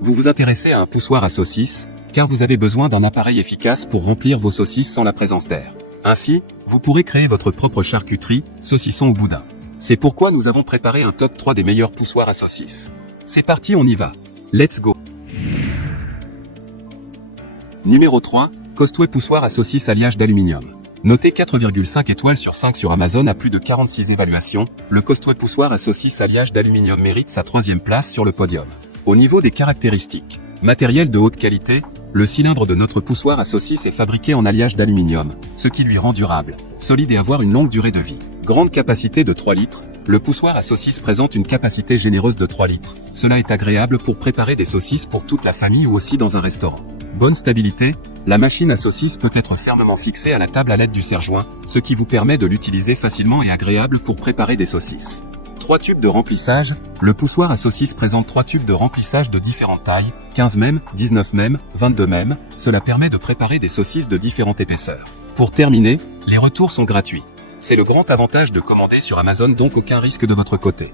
Vous vous intéressez à un poussoir à saucisses, car vous avez besoin d'un appareil efficace pour remplir vos saucisses sans la présence d'air. Ainsi, vous pourrez créer votre propre charcuterie, saucisson ou boudin. C'est pourquoi nous avons préparé un top 3 des meilleurs poussoirs à saucisses. C'est parti, on y va. Let's go. Numéro 3, Costway poussoir à saucisses alliage d'aluminium. Noté 4,5 étoiles sur 5 sur Amazon à plus de 46 évaluations, le Costway poussoir à saucisses alliage d'aluminium mérite sa 3e place sur le podium. Au niveau des caractéristiques, matériel de haute qualité, le cylindre de notre poussoir à saucisses est fabriqué en alliage d'aluminium, ce qui lui rend durable, solide et avoir une longue durée de vie. Grande capacité de 3 litres, le poussoir à saucisses présente une capacité généreuse de 3 litres. Cela est agréable pour préparer des saucisses pour toute la famille ou aussi dans un restaurant. Bonne stabilité, la machine à saucisses peut être fermement fixée à la table à l'aide du serre-joint, ce qui vous permet de l'utiliser facilement et agréable pour préparer des saucisses. 3 tubes de remplissage, le poussoir à saucisses présente 3 tubes de remplissage de différentes tailles, 15 mm, 19 mm, 22 mm, cela permet de préparer des saucisses de différentes épaisseurs. Pour terminer, les retours sont gratuits. C'est le grand avantage de commander sur Amazon, donc aucun risque de votre côté.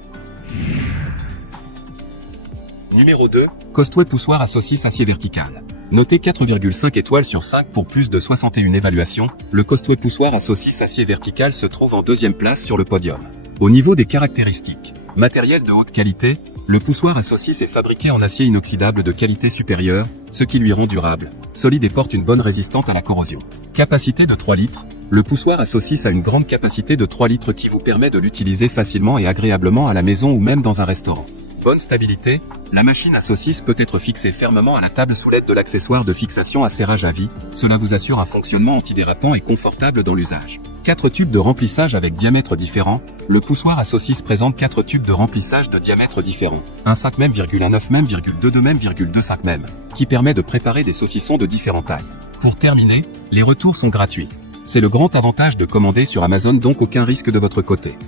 Numéro 2, Costway poussoir à saucisses acier vertical. Noté 4,5 étoiles sur 5 pour plus de 61 évaluations, le Costway poussoir à saucisses acier vertical se trouve en 2e place sur le podium. Au niveau des caractéristiques, matériel de haute qualité, le poussoir à saucisses est fabriqué en acier inoxydable de qualité supérieure, ce qui lui rend durable, solide et porte une bonne résistance à la corrosion. Capacité de 3 litres, le poussoir à saucisses a une grande capacité de 3 litres qui vous permet de l'utiliser facilement et agréablement à la maison ou même dans un restaurant. Bonne stabilité, la machine à saucisses peut être fixée fermement à la table sous l'aide de l'accessoire de fixation à serrage à vie, cela vous assure un fonctionnement antidérapant et confortable dans l'usage. 4 tubes de remplissage avec diamètre différent, le poussoir à saucisses présente 4 tubes de remplissage de diamètre différents, un 5 mm, 1,9 mm, 2,2 mm, 2,5 mm, qui permet de préparer des saucissons de différentes tailles. Pour terminer, les retours sont gratuits. C'est le grand avantage de commander sur Amazon, donc aucun risque de votre côté.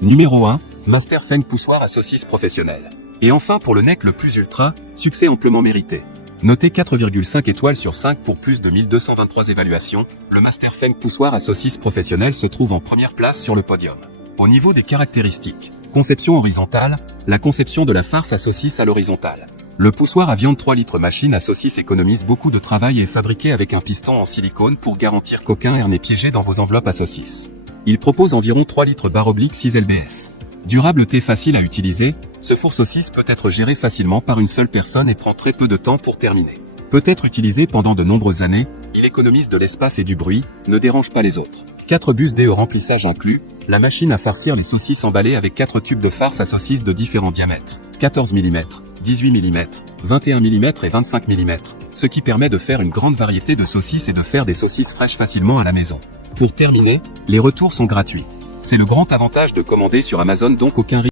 Numéro 1, Master Feng poussoir à saucisses professionnel. Et enfin pour le NEC le plus ultra, succès amplement mérité. Noté 4,5 étoiles sur 5 pour plus de 1223 évaluations, le Master Feng poussoir à saucisses professionnel se trouve en première place sur le podium. Au niveau des caractéristiques, conception horizontale, la conception de la farce à saucisses à l'horizontale. Le poussoir à viande 3 litres machine à saucisses économise beaucoup de travail et est fabriqué avec un piston en silicone pour garantir qu'aucun air n'est piégé dans vos enveloppes à saucisses. Il propose environ 3 litres / 6 lbs. Durabilité facile à utiliser, ce four saucisse peut être géré facilement par une seule personne et prend très peu de temps pour terminer. Peut être utilisé pendant de nombreuses années, il économise de l'espace et du bruit, ne dérange pas les autres. 4 bus de remplissage inclus, la machine à farcir les saucisses emballées avec 4 tubes de farce à saucisses de différents diamètres, 14 mm, 18 mm, 21 mm et 25 mm, ce qui permet de faire une grande variété de saucisses et de faire des saucisses fraîches facilement à la maison. Pour terminer, les retours sont gratuits. C'est le grand avantage de commander sur Amazon, donc aucun risque.